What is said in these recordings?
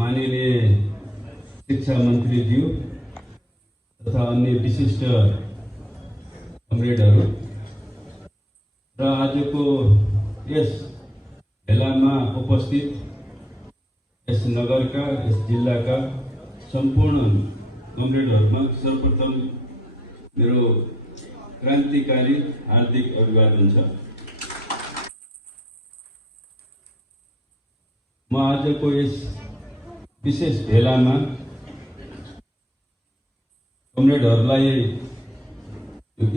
माननीय शिक्षा मंत्री ज्यू तथा अन्य विशिष्ट कमरेडहरू र आजको यस भेलामा उपस्थित यस नगरका यस जिल्लाका सम्पूर्ण कमरेडहरूमा सर्वप्रथम मेरो क्रान्तिकारी हार्दिक अभिवादन छ। म आजको यस विशेष भेलामा कमरेडहरूलाई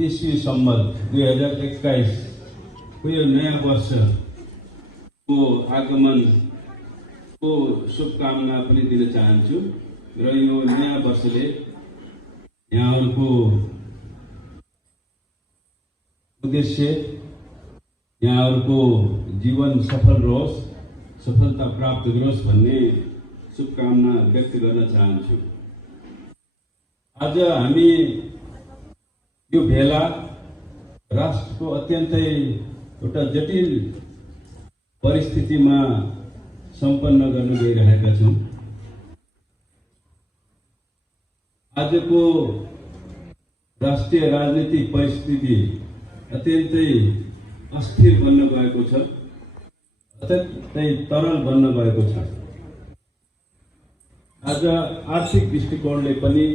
इस्वी सम्मत 2021 को यो नयाँ वर्षको आगमनको शुभकामना पनि दिन चाहन्छु र यो नयाँ वर्षले यहाँहरूको उद्देश्य यहाँहरूको जीवन सफल रहोस्, सफलता प्राप्त गरोस् भन्ने शुभकामना व्यक्त गर्न चाहन्छु। आज हामी यो भेला राष्ट्रको अत्यन्तै एउटा जटिल परिस्थितिमा सम्पन्न गर्न गइरहेका छौँ। आजको राष्ट्रिय राजनीतिक परिस्थिति अत्यन्तै अस्थिर बन्न गएको छ, अत्यन्तै तरल बन्न गएको छ। आज आर्थिक दृष्टिकोणले पनि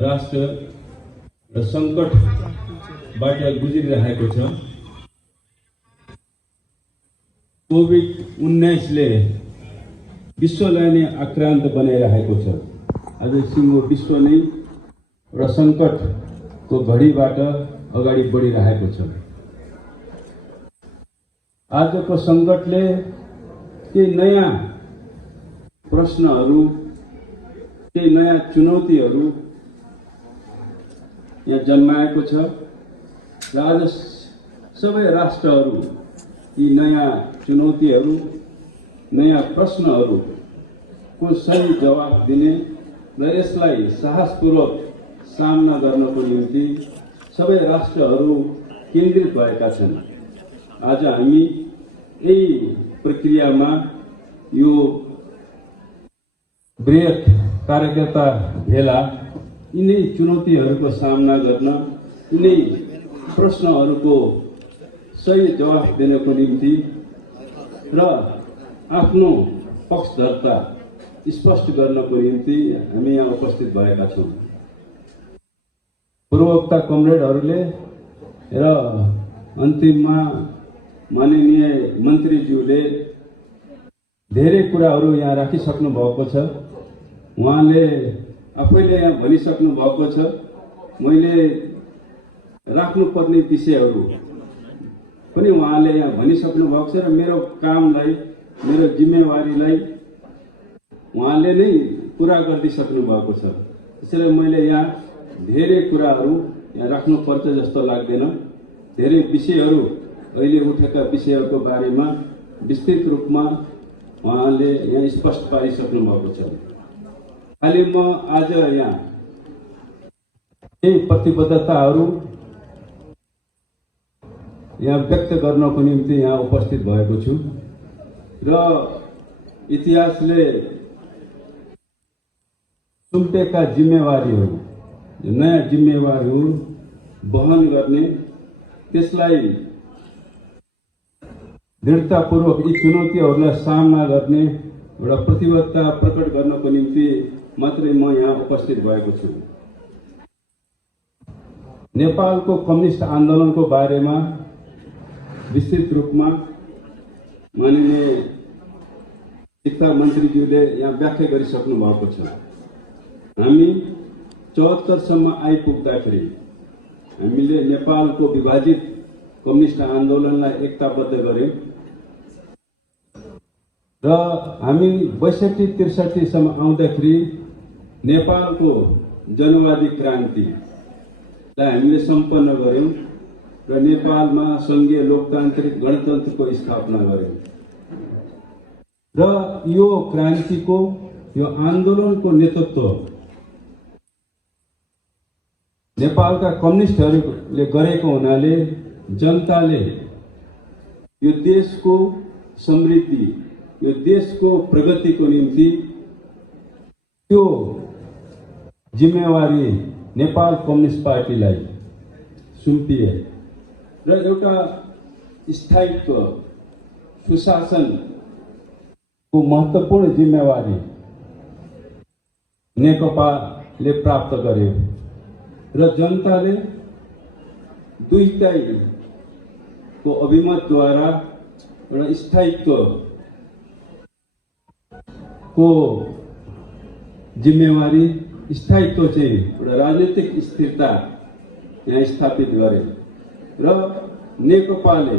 राष्ट्र र सङ्कटबाट गुज्रिरहेको छ। कोभिड-19ले विश्वलाई नै आक्रान्त बनाइरहेको छ। आज सिङ्गो विश्व नै एउटा सङ्कटको घडीबाट अगाडि बढिरहेको छ। आजको सङ्कटले केही नयाँ प्रश्नहरू, केही नयाँ चुनौतीहरू यहाँ जन्माएको छ र आज सबै राष्ट्रहरू यी नयाँ चुनौतीहरू, नयाँ प्रश्नहरूको सही जवाब दिने र यसलाई साहसपूर्वक सामना गर्नको निम्ति सबै राष्ट्रहरू केन्द्रित भएका छन्। आज हामी यही प्रक्रियामा यो बृहत कार्यकर्ता भेला यिनै चुनौतीहरूको सामना गर्न, यिनै प्रश्नहरूको सही जवाफ दिनको निम्ति र आफ्नो पक्षधरता स्पष्ट गर्नको निम्ति हामी यहाँ उपस्थित भएका छौँ। पूर्वोक्त कमरेडहरूले र अन्तिममा माननीय मन्त्रीज्यूले धेरै कुराहरू यहाँ राखिसक्नु भएको छ। उहाँले आफैले यहाँ भनिसक्नु भएको छ। मैले राख्नुपर्ने विषयहरू पनि उहाँले यहाँ भनिसक्नु भएको छ र मेरो कामलाई, मेरो जिम्मेवारीलाई उहाँले नै पुरा गरिदिइसक्नु भएको छ। त्यसैले मैले यहाँ धेरै कुराहरू यहाँ राख्नुपर्छ जस्तो लाग्दैन। धेरै विषयहरू, अहिले उठेका विषयहरूको बारेमा विस्तृत रूपमा उहाँले यहाँ स्पष्ट पारिसक्नु भएको छ। खालि म आज यहाँ केही प्रतिबद्धताहरू यहाँ व्यक्त गर्नको निम्ति यहाँ उपस्थित भएको छु र इतिहासले सुम्पेका जिम्मेवारीहरू, नयाँ जिम्मेवारीहरू वहन गर्ने, त्यसलाई दृढतापूर्वक यी चुनौतीहरूलाई सामना गर्ने एउटा प्रतिबद्धता प्रकट गर्नको निम्ति मात्रै म यहाँ उपस्थित भएको छु। नेपालको कम्युनिस्ट आन्दोलनको बारेमा विस्तृत रूपमा माननीय शिक्षा मन्त्रीज्यूले यहाँ व्याख्या गरिसक्नु भएको छ। हामी 74 सम्म आइपुग्दाखेरि हामीले नेपालको विभाजित कम्युनिस्ट आन्दोलनलाई एकताबद्ध गर्यौं र हामी 62-63 सम्म आउँदाखेरि नेपालको जनवादी क्रान्तिलाई हामीले सम्पन्न गर्यौं र नेपालमा संघीय लोकतान्त्रिक गणतन्त्रको स्थापना गर्यौं र यो क्रान्तिको, यो आन्दोलनको नेतृत्व नेपालका कम्युनिस्टहरूले गरेको हुनाले जनताले यो देशको समृद्धि, यो देशको प्रगतिको निम्ति त्यो जिम्मेवारी नेपाल कम्युनिस्ट पार्टीलाई सुम्पिए र एउटा स्थायित्व सुशासनको महत्त्वपूर्ण जिम्मेवारी नेकपाले प्राप्त गर्यो र जनताले दुईटैको अभिमतद्वारा एउटा स्थायित्वको जिम्मेवारी स्थायित्व चाहिँ एउटा राजनीतिक स्थिरता यहाँ स्थापित गरे र नेकपाले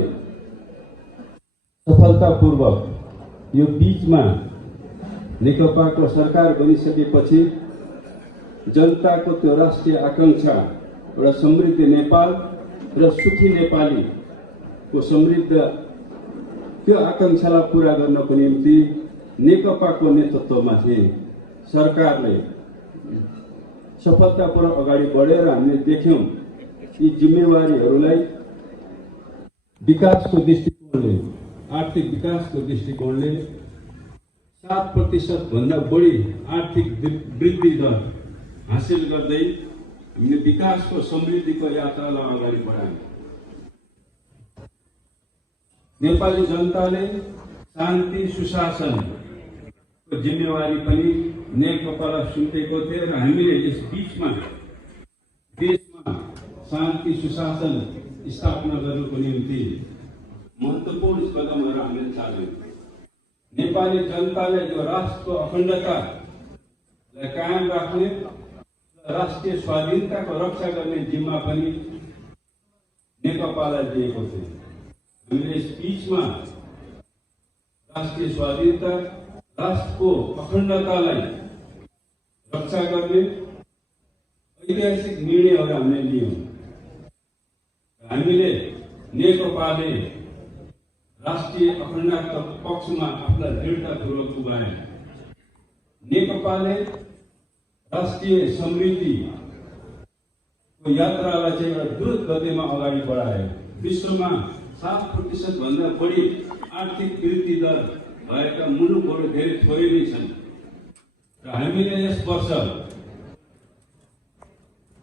सफलतापूर्वक यो बीचमा नेकपाको सरकार बनिसकेपछि जनताको त्यो राष्ट्रिय आकांक्षा एउटा समृद्ध नेपाल र सुखी नेपालीको समृद्ध त्यो आकांक्षालाई पूरा गर्नको निम्ति नेकपाको नेतृत्वमा चाहिँ सरकारले सफलतापूर्वक अगाडि बढेर हामीले देख्यौं यी जिम्मेवारीहरूलाई विकासको दृष्टिकोणले आर्थिक विकासको दृष्टिकोणले 7% भन्दा बढी आर्थिक वृद्धि दर हासिल गर्दै हामीले विकासको समृद्धिको यात्रालाई अगाडि बढायौं। नेपाली जनताले शान्ति सुशासनको जिम्मेवारी पनि नेकपालाई सुम्पेको थियो र हामीले यस बीचमा देशमा शान्ति सुशासन स्थापना गर्नको निम्ति महत्त्वपूर्ण कदमहरू हामीले चाल्यौं। नेपाली जनताले यो राष्ट्रको अखण्डतालाई कायम राख्ने राष्ट्रिय स्वाधीनताको रक्षा गर्ने जिम्मा पनि नेकपालाई दिएको थियो। हामीले यस बीचमा राष्ट्रिय स्वाधीनता राष्ट्रको अखण्डतालाई रक्षा गर्ने ऐतिहासिक निर्णयहरू हामीले लियौं। हामीले नेकपाले राष्ट्रिय अखण्डताको पक्षमा आफूलाई दृढतापूर्वक पुगाए। नेकपाले राष्ट्रिय समृद्धिको यात्रालाई चाहिँ एउटा द्रुत गतिमा अगाडि बढायो। विश्वमा 7% भन्दा बढी आर्थिक वृद्धि दर भएका मुलुकहरू धेरै थोरै नै छन् र हामीले यस वर्ष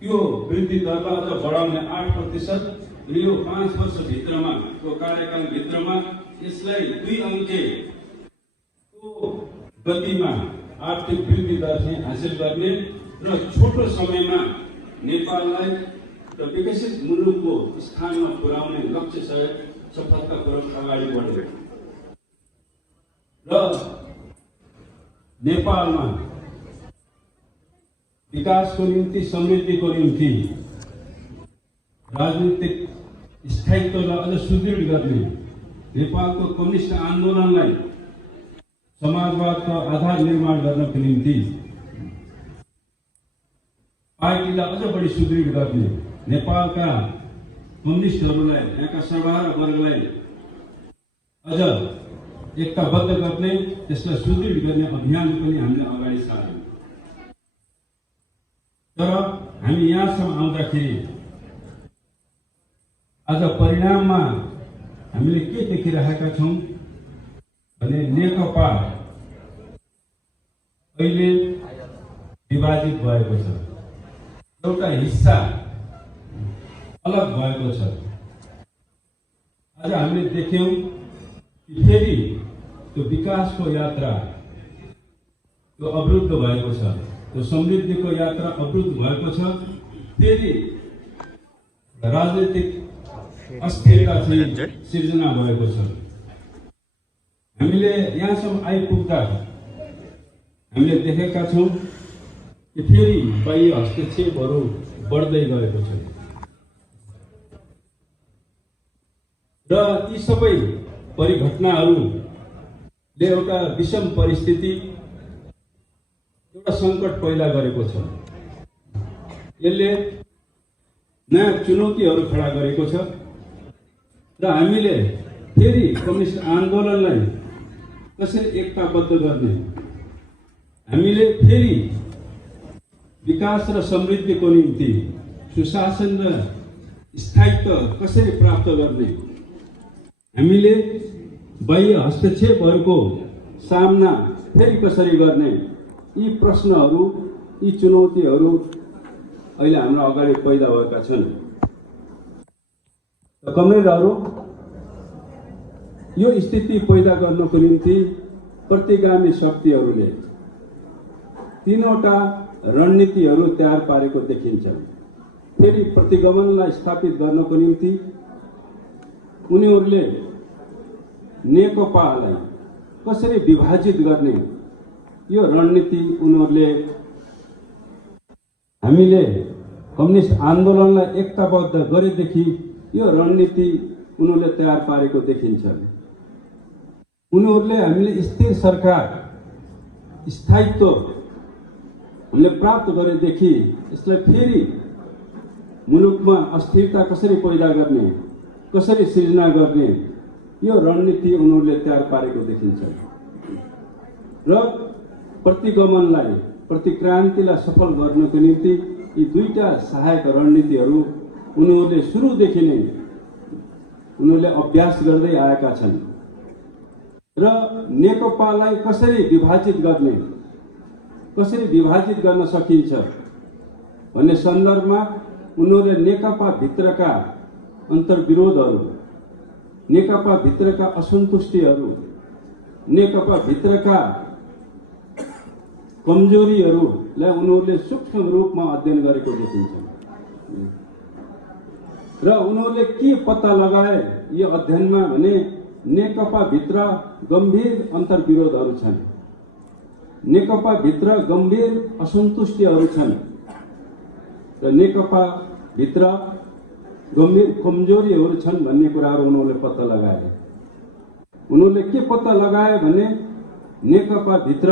त्यो वृद्धि दरलाई अझ बढाउने 8% र यो 5 वर्षभित्रमा को कार्यकालभित्रमा यसलाई 2 अङ्केको गतिमा आर्थिक वृद्धि दर चाहिँ हासिल गर्ने र छोटो समयमा नेपाललाई विकसित मुलुकको स्थानमा पुर्याउने लक्ष्य सहित सफलतापूर्वक अगाडि बढ्यो र नेपालमा विकासको निम्ति समृद्धिको निम्ति राजनीतिक स्थायित्वलाई अझ सुदृढ गर्ने नेपालको कम्युनिस्ट आन्दोलनलाई समाजवादको आधार निर्माण गर्नको निम्ति पार्टीलाई अझ बढी सुदृढ गर्ने नेपालका कम्युनिस्टहरूलाई यहाँका सर्वहारा वर्गलाई अझ एकताबद्ध गर्ने त्यसलाई सुदृढ गर्ने अभियान पनि हामीले अगाडि सार्यौं। तर हामी यहाँसम्म आउँदाखेरि आज परिणाममा हामीले के देखिरहेका छौं भने नेकपा अहिले विभाजित भएको छ। एउटा हिस्सा अलग भएको छ। आज हामीले देख्यौं कि फेरि त्यो विकासको यात्रा त्यो अवरुद्ध भएको छ, त्यो समृद्धिको यात्रा अवरुद्ध भएको छ। फेरि राजनीतिक अस्थिरता चाहिँ सिर्जना भएको छ। हामीले यहाँसम्म आइपुग्दा हामीले देखेका छौं कि फेरि बाह्य हस्तक्षेपहरू बढ्दै गएको छ र यी सबै परिघटनाहरूले एउटा विषम परिस्थिति एउटा सङ्कट पैदा गरेको छ। यसले नयाँ चुनौतीहरू खडा गरेको छ र हामीले फेरि कम्युनिस्ट आन्दोलनलाई कसरी एकताबद्ध गर्ने, हामीले फेरि विकास र समृद्धिको निम्ति सुशासन र स्थायित्व कसरी प्राप्त गर्ने, हामीले बाह्य हस्तक्षेपहरूको सामना फेरि कसरी गर्ने, यी प्रश्नहरू, यी चुनौतीहरू अहिले हाम्रो अगाडि पैदा भएका छन्। कमरेडहरू, यो स्थिति पैदा गर्नको निम्ति प्रतिगामी शक्तिहरूले तीनवटा रणनीतिहरू तयार पारेको देखिन्छन्। फेरि प्रतिगमनलाई स्थापित गर्नको निम्ति उनीहरूले नेकपालाई कसरी विभाजित गर्ने यो रणनीति उनीहरूले हामीले कम्युनिस्ट आन्दोलनलाई एकताबद्ध गरेदेखि यो रणनीति उनीहरूले तयार पारेको देखिन्छ। उनीहरूले हामीले स्थिर सरकार, स्थायित्व हामीले प्राप्त गरेदेखि यसलाई फेरि मुलुकमा अस्थिरता कसरी पैदा गर्ने, कसरी सृजना गर्ने यो रणनीति उनीहरूले तयार पारेको देखिन्छ। र प्रतिगमनलाई, प्रतिक्रान्तिलाई सफल गर्नको निम्ति यी दुईटा सहायक रणनीतिहरू उनीहरूले सुरुदेखि नै उनीहरूले अभ्यास गर्दै आएका छन्। र नेकपालाई कसरी विभाजित गर्ने, कसरी विभाजित गर्न सकिन्छ भन्ने सन्दर्भमा उनीहरूले नेकपा भित्रका अन्तर्विरोधहरू, नेकपा भित्रका असन्तुष्टिहरू, नेकपा भित्रका कमजोरीहरूलाई उनीहरूले सूक्ष्म रूपमा अध्ययन गरेको देखिन्छ। र उनीहरूले के पत्ता लगाए यो अध्ययनमा भने नेकपा भित्र गम्भीर अन्तर्विरोधहरू छन्, नेकपा भित्र गम्भीर असन्तुष्टिहरू छन् र नेकपा भित्र गम्भीर कमजोरीहरू छन् भन्ने कुराहरू उनीहरूले पत्ता लगाए। उनीहरूले के पत्ता लगाए भने नेकपा भित्र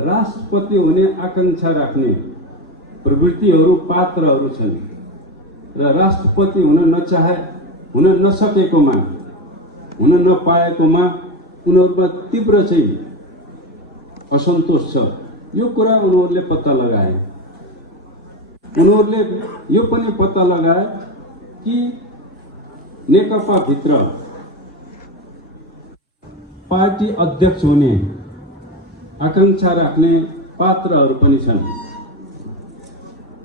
राष्ट्रपति हुने आकांक्षा राख्ने प्रवृत्तिहरू, पात्रहरू छन् र राष्ट्रपति हुन नसकेकोमा, हुन नपाएकोमा उनीहरूमा तीव्र चाहिँ असन्तोष छ। यो कुरा उनीहरूले पत्ता लगाए। उनीहरूले यो पनि पत्ता लगाए कि नेकपा भित्र पार्टी अध्यक्ष हुने आकांक्षा राख्ने पात्रहरू पनि छन्।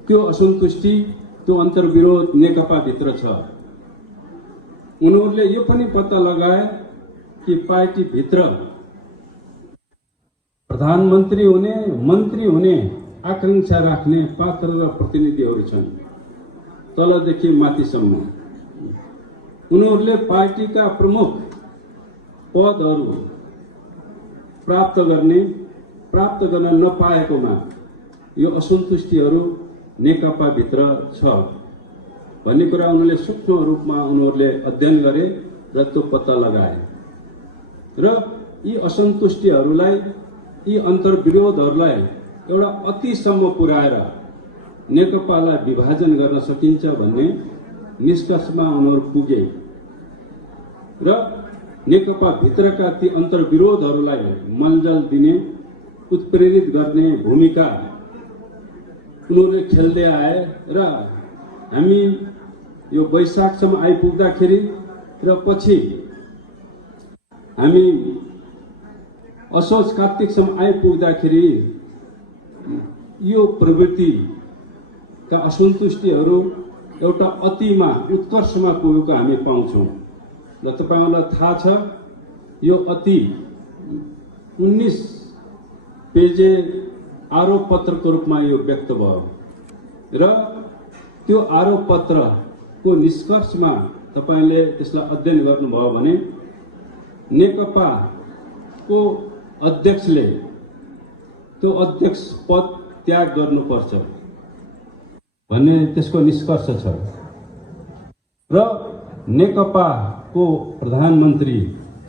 त्यो असन्तुष्टि, त्यो अन्तर्विरोध नेकपा भित्र छ। उनीहरूले यो पनि पत्ता लगाए कि पार्टी भित्र प्रधानमन्त्री हुने, मन्त्री हुने आकांक्षा राख्ने पात्र र प्रतिनिधिहरू छन् तलदेखि माथिसम्म। उनीहरूले पार्टीका प्रमुख पदहरू प्राप्त गर्न नपाएकोमा यो असन्तुष्टिहरू नेकपा भित्र छ भन्ने कुरा उनीहरूले सूक्ष्म रूपमा उनीहरूले अध्ययन गरे र त्यो पत्ता लगाए। र यी असन्तुष्टिहरूलाई, यी अन्तर्विरोधहरूलाई एउटा अतिसम्म पुर्याएर नेकपालाई विभाजन गर्न सकिन्छ भन्ने निष्कर्षमा उनीहरू पुगे र नेकपा भित्रका ती अन्तर्विरोधहरूलाई मलजल दिने, उत्प्रेरित गर्ने भूमिका उनीहरूले खेल्दै आए र हामी यो वैशाखसम्म आइपुग्दाखेरि र पछि हामी असोज कार्तिकसम्म आइपुग्दाखेरि यो प्रवृत्तिका असन्तुष्टिहरू एउटा अतिमा, उत्कर्षमा पुगेको हामी पाउँछौँ। र तपाईहरूलाई थाहा छ यो अति 19 पेजे आरोप पत्रको रूपमा यो व्यक्त भयो र त्यो आरोप पत्रको निष्कर्षमा तपाईले त्यसलाई अध्ययन गर्नुभयो भने नेकपाको अध्यक्षले त्यो अध्यक्ष पद त्याग गर्नुपर्छ भन्ने त्यसको निष्कर्ष छ र नेकपाको प्रधानमन्त्री,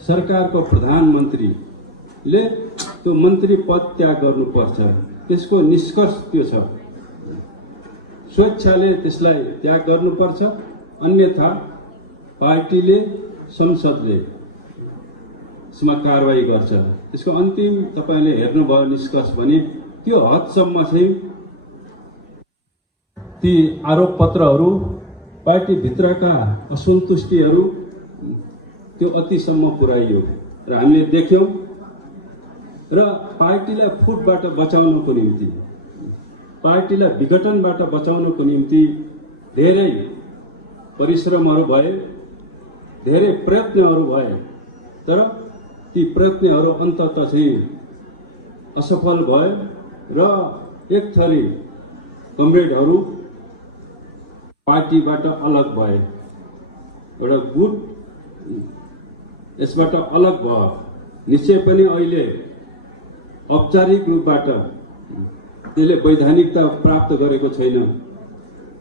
सरकारको प्रधानमन्त्रीले त्यो मन्त्री पद त्याग गर्नुपर्छ, त्यसको निष्कर्ष त्यो छ। स्वेच्छाले त्यसलाई त्याग गर्नुपर्छ, अन्यथा पार्टीले, संसदले यसमा कारबाही गर्छ। त्यसको अन्तिम तपाईले हेर्नुभयो निष्कर्ष भने त्यो हदसम्म चाहिँ ती आरोप पत्रहरू, पार्टी भित्रका असन्तुष्टिहरू त्यो अतिसम्म पुर्याइयो र हामीले देख्यौं र पार्टीलाई फुटबाट बचाउनको निम्ति, पार्टीलाई विघटनबाट बचाउनको निम्ति धेरै परिश्रमहरू भए, धेरै प्रयत्नहरू भए, तर ती प्रयत्नहरू अन्ततः चाहिँ असफल भए र एक थरी कमरेडहरू पार्टीबाट अलग भए। एउटा गुट यसबाट अलग भयो। निश्चय पनि अहिले औपचारिक रूपबाट त्यसले वैधानिकता प्राप्त गरेको छैन।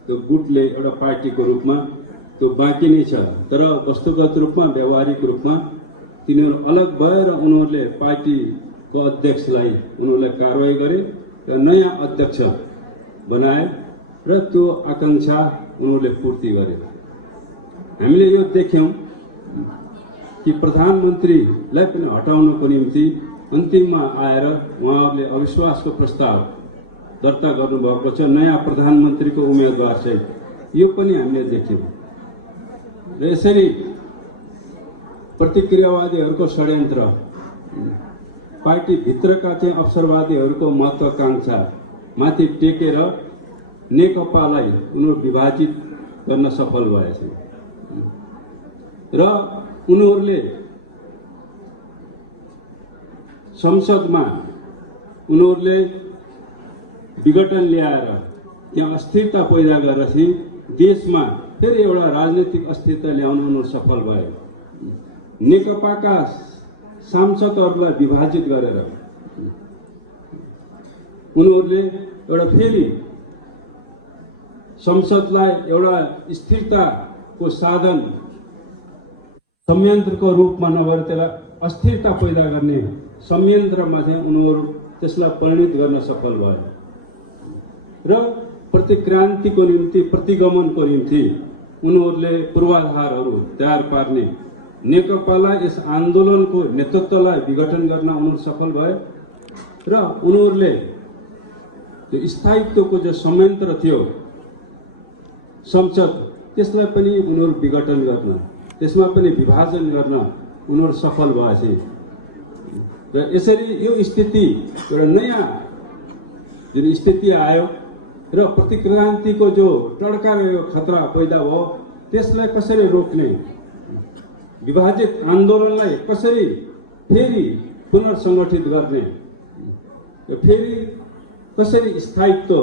त्यो गुटले एउटा पार्टीको रूपमा त्यो बाँकी नै छ, तर वस्तुगत रूपमा व्यावहारिक रूपमा तिनीहरू अलग भएर उनीहरूले पार्टीको अध्यक्षलाई उनीहरूले कारवाही गरे र नयाँ अध्यक्ष बनाए र त्यो आकांक्षा उनीहरूले पूर्ति गरे। हामीले यो देख्यौं कि प्रधानमन्त्रीलाई पनि हटाउनको निम्ति अन्तिममा आएर उहाँहरूले अविश्वासको प्रस्ताव दर्ता गर्नुभएको छ नयाँ प्रधानमन्त्रीको उम्मेदवार चाहिँ। यो पनि हामीले देख्यौं र यसरी प्रतिक्रियावादीहरूको षड्यन्त्र, पार्टी भित्रका चाहिँ अवसरवादीहरूको महत्वाकांक्षा माथि टेकेर नेकपालाई उनीहरू विभाजित गर्न सफल भएछन् र उनीहरूले संसदमा उनीहरूले विघटन ल्याएर त्यहाँ अस्थिरता पैदा गरेर चाहिँ देशमा फेरि एउटा राजनीतिक अस्थिरता ल्याउन उनीहरू सफल भए। नेकपाका सांसदहरूलाई विभाजित गरेर उनीहरूले एउटा फेरि संसदलाई एउटा स्थिरताको साधन संयन्त्रको रूपमा नभएर त्यसलाई अस्थिरता पैदा गर्ने संयन्त्रमा चाहिँ उनीहरू त्यसलाई परिणत गर्न सफल भए र प्रतिक्रान्तिको निम्ति, प्रतिगमनको निम्ति उनीहरूले पूर्वाधारहरू तयार पार्ने, नेकपालाई यस आन्दोलनको नेतृत्वलाई विघटन गर्न उनीहरू सफल भए र उनीहरूले त्यो स्थायित्वको जो संयन्त्र थियो संसद, त्यसलाई पनि उनीहरू विघटन गर्न, त्यसमा पनि विभाजन गर्न उनीहरू सफल भएछे। र यसरी यो स्थिति एउटा नयाँ जुन स्थिति आयो र प्रतिक्रान्तिको जो टड्काएको खतरा पैदा भयो, त्यसलाई कसरी रोक्ने, विभाजित आन्दोलनलाई कसरी फेरि पुनर्संगठित गर्ने, फेरि कसरी स्थायित्व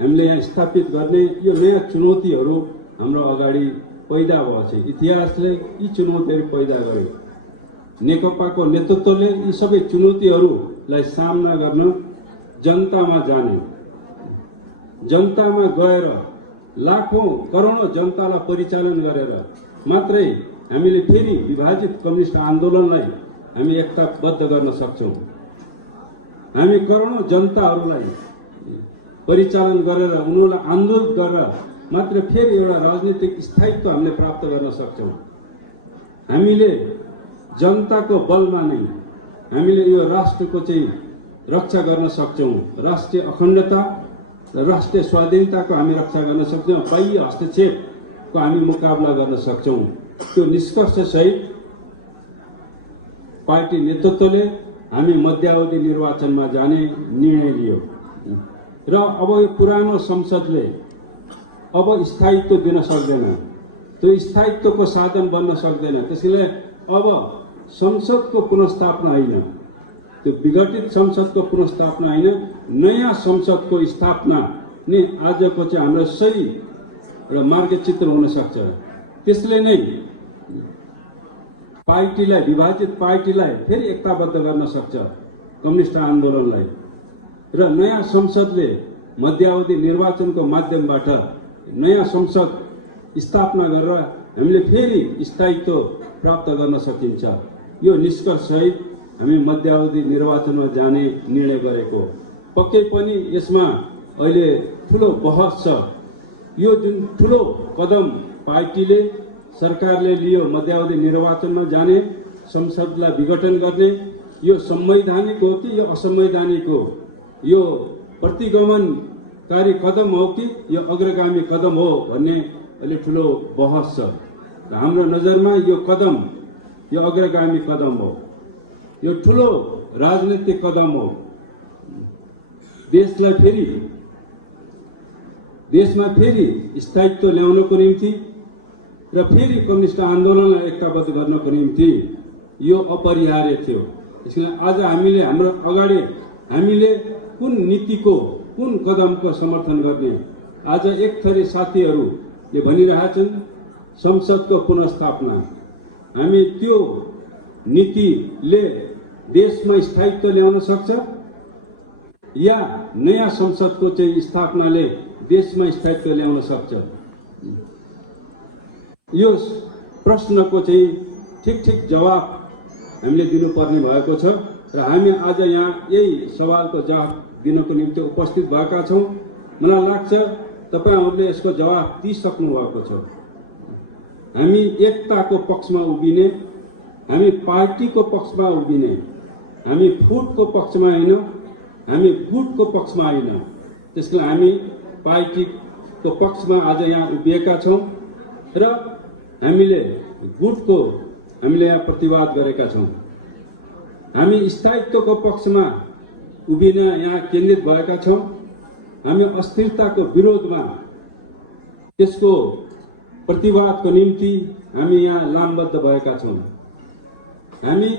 हामीले यहाँ स्थापित गर्ने, यो नयाँ चुनौतीहरू हाम्रो अगाडि पैदा भएको छ। इतिहासले यी चुनौतीहरू पैदा गर्यो। नेकपाको नेतृत्वले यी सबै चुनौतीहरूलाई सामना गर्न जनतामा जाने, जनतामा गएर लाखौं करोडौं जनतालाई परिचालन गरेर मात्रै हामीले फेरि विभाजित कम्युनिस्ट आन्दोलनलाई हामी एकताबद्ध गर्न सक्छौं। हामी करोडौं जनताहरूलाई परिचालन गरेर उनीहरूलाई आन्दोलित गरेर मात्र फेरि एउटा राजनीतिक स्थायित्व हामीले प्राप्त गर्न सक्छौं। हामीले जनताको बलमा नै हामीले यो राष्ट्रको चाहिँ रक्षा गर्न सक्छौं। राष्ट्रिय अखण्डता र राष्ट्रिय स्वाधीनताको हामी रक्षा गर्न सक्छौं। बाह्य हस्तक्षेपको हामी मुकाबला गर्न सक्छौं। त्यो निष्कर्ष सहित पार्टी नेतृत्वले हामी मध्यावधि निर्वाचनमा जाने निर्णय लियो र अब यो पुरानो संसदले अब स्थायित्व दिन सक्दैन, त्यो स्थायित्वको साधन बन्न सक्दैन। त्यसैले अब संसदको पुनर्स्थापना होइन, त्यो विघटित संसदको पुनर्स्थापना होइन, नयाँ संसदको स्थापना नै आजको चाहिँ हाम्रो सही एउटा मार्गचित्र हुन सक्छ। त्यसले नै पार्टीलाई, विभाजित पार्टीलाई फेरि एकताबद्ध गर्न सक्छ, कम्युनिस्ट आन्दोलनलाई। र नयाँ संसदले मध्यावधि निर्वाचनको माध्यमबाट नयाँ संसद स्थापना गरेर हामीले फेरि स्थायित्व प्राप्त गर्न सकिन्छ। यो निष्कर्ष सहित हामी मध्यावधि निर्वाचनमा जाने निर्णय गरेको। पक्कै पनि यसमा अहिले ठुलो बहस छ। यो जुन ठुलो कदम पार्टीले, सरकारले लियो मध्यावधि निर्वाचनमा जाने, संसदलाई विघटन गर्ने, यो संवैधानिक हो कि यो असंवैधानिक हो, यो प्रतिगमनकारी कदम हो कि यो अग्रगामी कदम हो भन्ने अहिले ठुलो बहस छ। हाम्रो नजरमा यो कदम यो अग्रगामी कदम हो। यो ठुलो राजनीतिक कदम हो। देशलाई फेरि देशमा फेरि स्थायित्व ल्याउनको निम्ति र फेरि कम्युनिस्ट आन्दोलनलाई एकताबद्ध गर्नको निम्ति यो अपरिहार्य थियो। त्यसैले आज हामीले कुन नीतिको कुन कदमको समर्थन गर्ने, आज एक थरी साथीहरूले भनिरहेछन् संसदको पुनर्स्थापना। हामी त्यो नीतिले देशमा स्थायित्व ल्याउन सक्छ या नयाँ संसदको चाहिँ स्थापनाले देशमा स्थायित्व ल्याउन सक्छ? यो प्रश्नको चाहिँ ठिक जवाफ हामीले दिनुपर्ने भएको छ र हामी आज यहाँ यही सवालको जवाफ दिनको निम्ति उपस्थित भएका छौँ। मलाई लाग्छ तपाईहरूले यसको जवाफ दिइसक्नु भएको छ। हामी एकताको पक्षमा उभिने, हामी पार्टीको पक्षमा उभिने, हामी फुटको पक्षमा होइन, हामी गुटको पक्षमा होइन। त्यसैले हामी पार्टीको पक्षमा आज यहाँ उभिएका छौँ र हामीले गुटको हामीले यहाँ प्रतिवाद गरेका छौँ। हामी स्थायित्वको पक्षमा उभिन यहाँ केन्द्रित भएका छौँ। हामी अस्थिरताको विरोधमा त्यसको प्रतिवादको निम्ति हामी यहाँ लामबद्ध भएका छौँ। हामी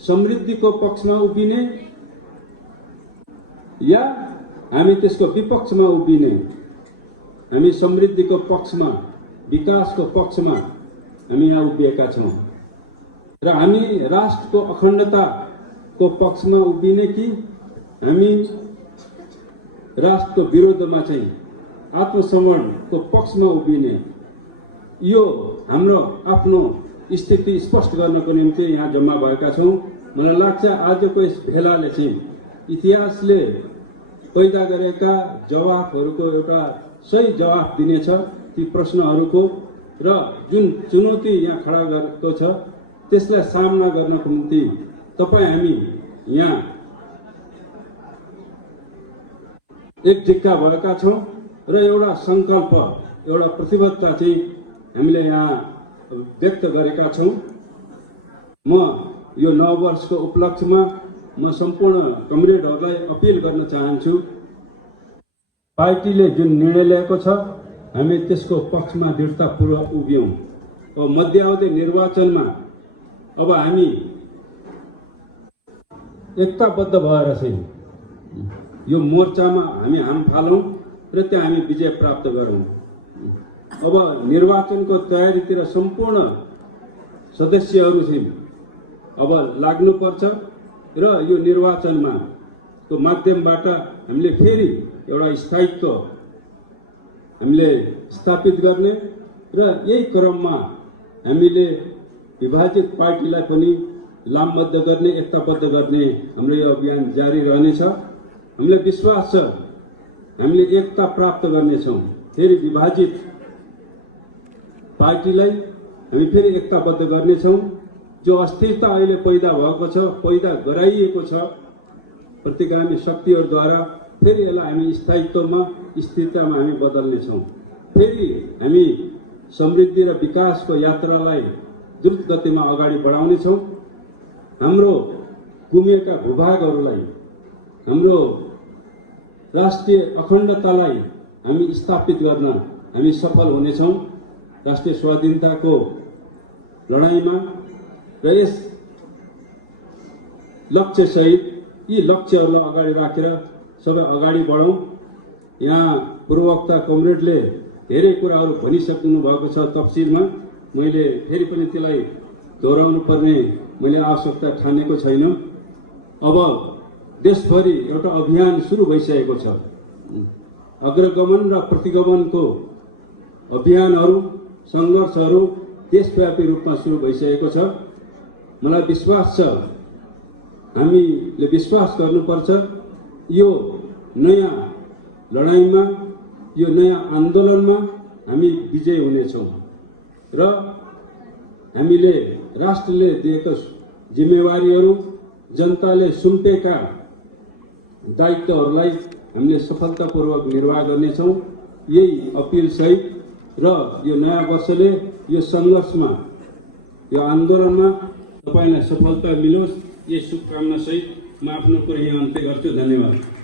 समृद्धिको पक्षमा उभिने या हामी त्यसको विपक्षमा उभिने? हामी समृद्धिको पक्षमा, विकासको पक्षमा हामी यहाँ उभिएका छौँ र हामी राष्ट्रको अखण्डताको पक्षमा उभिने कि हामी राष्ट्रको विरोधमा चाहिँ आत्मसमर्पणको पक्षमा उभिने? यो हाम्रो आफ्नो स्थिति स्पष्ट गर्नको निम्ति यहाँ जम्मा भएका छौँ। मलाई लाग्छ आजको यस भेलाले चाहिँ इतिहासले पैदा गरेका जवाफहरूको एउटा सही जवाफ दिनेछ ती प्रश्नहरूको, र जुन चुनौती यहाँ खडा गरेको छ त्यसलाई सामना गर्नको निम्ति तपाईँ हामी यहाँ एकजिक्का भएका छौँ र एउटा सङ्कल्प, एउटा प्रतिबद्धता चाहिँ हामीले यहाँ व्यक्त गरेका छौँ। म यो नववर्षको उपलक्ष्यमा म सम्पूर्ण कमरेडहरूलाई अपिल गर्न चाहन्छु, पार्टीले जुन निर्णय लिएको छ हामी त्यसको पक्षमा दृढतापूर्वक उभियौँ। अब मध्यावधि निर्वाचनमा अब हामी एकताबद्ध भएर चाहिँ यो मोर्चामा हामी हाम फालौँ र त्यहाँ हामी विजय प्राप्त गरौँ। अब निर्वाचनको तयारीतिर सम्पूर्ण सदस्यहरू चाहिँ अब लाग्नुपर्छ र यो निर्वाचनमा को माध्यमबाट हामीले फेरि एउटा स्थायित्व हामीले स्थापित गर्ने र यही क्रममा हामीले विभाजित पार्टीलाई पनि लामबद्ध गर्ने, एकताबद्ध गर्ने हाम्रो यो अभियान जारी रहनेछ। हामीलाई विश्वास छ हामीले एकता प्राप्त गर्नेछौँ। फेरि विभाजित पार्टीलाई हामी फेरि एकताबद्ध गर्नेछौँ। जो अस्थिरता अहिले पैदा भएको छ, पैदा गराइएको छ प्रतिगामी शक्तिहरूद्वारा, फेरि यसलाई हामी स्थायित्वमा, स्थिरतामा हामी बदल्नेछौँ। फेरि हामी समृद्धि र विकासको यात्रालाई द्रुत गतिमा अगाडि बढाउनेछौँ। हाम्रो गुमेका भूभागहरूलाई, हाम्रो राष्ट्रिय अखण्डतालाई हामी स्थापित गर्न हामी सफल हुनेछौँ। राष्ट्रिय स्वाधीनताको लडाईँमा र यस लक्ष्यसहित यी लक्ष्यहरूलाई अगाडि राखेर सबै अगाडि बढौँ। यहाँ पूर्ववक्ता कमरेडले धेरै कुराहरू भनिसक्नु भएको छ तफसिलमा, मैले फेरि पनि त्यसलाई दोहोऱ्याउनु पर्ने मैले आवश्यकता ठानेको छैन। अब देशभरि एउटा अभियान सुरु भइसकेको छ। अग्रगमन र प्रतिगमनको अभियानहरू, सङ्घर्षहरू देशव्यापी रूपमा सुरु भइसकेको छ। मलाई विश्वास छ, हामीले विश्वास गर्नुपर्छ, यो नयाँ लडाईँमा, यो नयाँ आन्दोलनमा हामी विजयी हुनेछौँ र हामीले राष्ट्रले दिएका जिम्मेवारीहरू, जनताले सुम्पेका दायित्वहरूलाई हामीले सफलतापूर्वक निर्वाह गर्नेछौँ। यही अपिल सहित र यो नयाँ वर्षले यो सङ्घर्षमा, यो आन्दोलनमा तपाईलाई सफलता मिलोस्, यही शुभकामना सहित म आफ्नो कुरो यहाँ अन्त्य गर्छु। धन्यवाद।